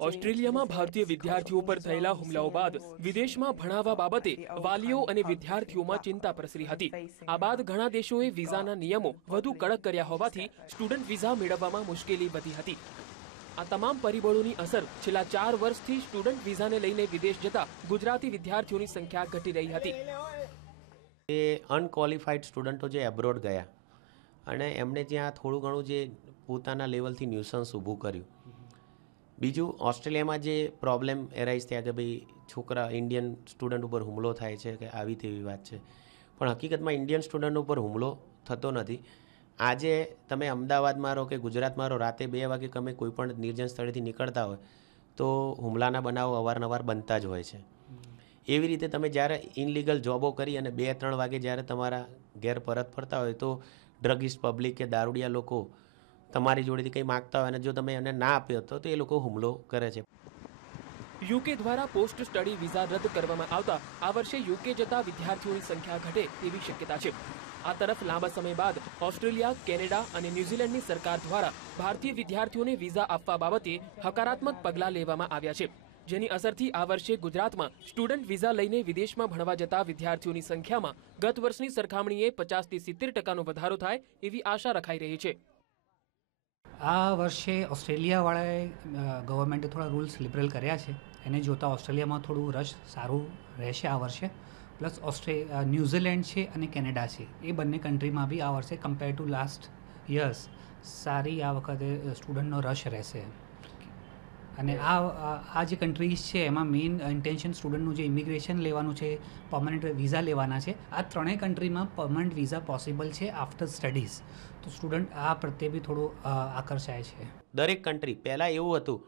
ઓસ્ટ્રેલિયામાં ભારતીય વિદ્યાર્થીઓ પર થયેલા હુમલાઓ બાદ વિદેશમાં ભણાવવા બાબતે વાલીઓ અને વિદ્યાર્થીઓમાં ચિંતા પ્રસરી હતી. આ બાદ ઘણા દેશોએ વિઝાના નિયમો વધુ કડક કર્યા હોવાથી સ્ટુડન્ટ વિઝા મેળવવામાં મુશ્કેલી વધી હતી. આ તમામ પરિબળોની અસર છેલ્લા 4 વર્ષથી સ્ટુડન્ટ વિઝાને લઈને વિદેશ જતા ગુજરાતી વિદ્યાર્થીઓની સંખ્યા ઘટી રહી હતી. એ અનક્વોલિફાઈડ સ્ટુડન્ટો જે એબ્રોડ ગયા અને એમણે ત્યાં થોડું ઘણું જે પોતાના લેવલથી ન્યુસન્સ ઊભું કર્યું. બીજું, ઓસ્ટ્રેલિયામાં જે પ્રોબ્લેમ એરાઇઝ થયા કે ભાઈ છોકરા ઇન્ડિયન સ્ટુડન્ટ ઉપર હુમલો થાય છે કે આવી તેવી વાત છે, પણ હકીકતમાં ઇન્ડિયન સ્ટુડન્ટ ઉપર હુમલો થતો નથી. આજે તમે અમદાવાદમાં રહો કે ગુજરાતમાં રહો, રાતે 2 વાગે તમે કોઈ પણ નિર્જન સ્થળેથી નીકળતા હોય તો હુમલાના બનાવો અવારનવાર બનતા જ હોય છે. એવી રીતે તમે જ્યારે ઇનલીગલ જોબો કરી અને 2-3 વાગે જ્યારે તમારા ઘેર પરત ફરતા હોય તો ડ્રગિસ્ટ પબ્લિક કે દારૂડિયા લોકો તમારી જોડેથી કંઈ માગતા હોય અને જો તમે એને ના આપ્યો તો એ લોકો હુમલો કરે છે. યુકે દ્વારા પોસ્ટ સ્ટડી વિઝા રદ કરવામાં આવતા આ વર્ષે યુકે જતા વિદ્યાર્થીઓની સંખ્યા ઘટે તેવી શક્યતા છે. આ તરફ લાંબા સમય બાદ ઓસ્ટ્રેલિયા, કેનેડા અને ન્યૂઝીલેન્ડની સરકાર દ્વારા ભારતીય વિદ્યાર્થીઓને વિઝા આપવા બાબતે હકારાત્મક પગલાં લેવામાં આવ્યા છે, જેની અસરથી આ વર્ષે ગુજરાતમાં સ્ટુડન્ટ વિઝા લઈને વિદેશમાં ભણવા જતા વિદ્યાર્થીઓની સંખ્યામાં ગત વર્ષની સરખામણીએ 50 થી 70% વધારો થાય એવી આશા રખાઈ રહી છે. આ વર્ષે ઓસ્ટ્રેલિયાવાળાએ ગવર્મેન્ટે થોડા રૂલ્સ લિબરલ કર્યા છે. એને જોતાં ઓસ્ટ્રેલિયામાં થોડું રશ સારું રહેશે આ વર્ષે. પ્લસ ન્યૂઝીલેન્ડ છે અને કેનેડા છે, એ બંને કન્ટ્રીમાં બી આ વર્ષે કમ્પેર ટુ લાસ્ટ યર્સ સારી આ વખતે સ્ટુડન્ટનો રશ રહેશે. અને આ જે કન્ટ્રીઝ છે એમાં મેઇન ઇન્ટેન્શન સ્ટુડન્ટનું જે ઇમિગ્રેશન લેવાનું છે, પરમનન્ટ વિઝા લેવાના છે. આ ત્રણેય કન્ટ્રીમાં પરમનન્ટ વિઝા પોસિબલ છે આફ્ટર સ્ટડીઝ. તો સ્ટુડન્ટ આ પ્રત્યે બી થોડું આકર્ષાય છે. દરેક કન્ટ્રી પહેલાં એવું હતું,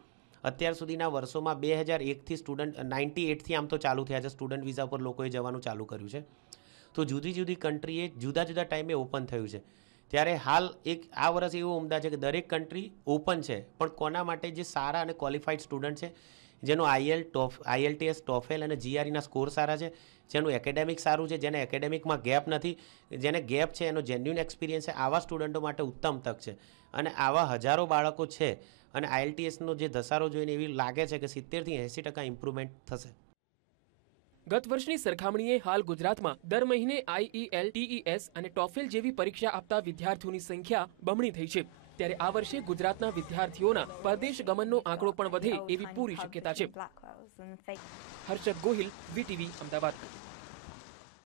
અત્યાર સુધીના વર્ષોમાં 2001થી સ્ટુડન્ટ 98થી આમ તો ચાલુ થયા છે, સ્ટુડન્ટ વિઝા પર લોકોએ જવાનું ચાલુ કર્યું છે. તો જુદી જુદી કન્ટ્રીએ જુદા જુદા ટાઈમે ઓપન થયું છે. ત્યારે હાલ આ વર્ષ એવું ઉમદા છે કે દરેક કન્ટ્રી ઓપન છે, પણ કોના માટે જે સારા અને ક્વોલિફાઈડ સ્ટુડન્ટ છે, જેનો IELTS, TOEFL અને GREના સ્કોર સારા છે, જેનું એકેડેમિક સારું છે, જેને એકેડેમિકમાં ગેપ નથી, જેને ગેપ છે એનો જેન્યુઇન એક્સપિરિયન્સ છે, આવા સ્ટુડન્ટો માટે ઉત્તમ તક છે. અને આવા હજારો બાળકો છે અને IELTSનો જે ધસારો જોઈને એવી લાગે છે કે 70 થી 80% ઇમ્પ્રુવમેન્ટ થશે. ગત વર્ષની સરખામણીએ હાલ ગુજરાતમાં દર મહિને IELTS અને TOEFL જેવી પરીક્ષા આપતા વિદ્યાર્થીઓની સંખ્યા બમણી થઈ છે. ત્યારે આ વર્ષે ગુજરાતના વિદ્યાર્થીઓના પરદેશ ગમનનો આંકડો પણ વધે એવી પૂરી શક્યતા છે. હર્ષદ ગોહિલ, VTV, અમદાવાદ.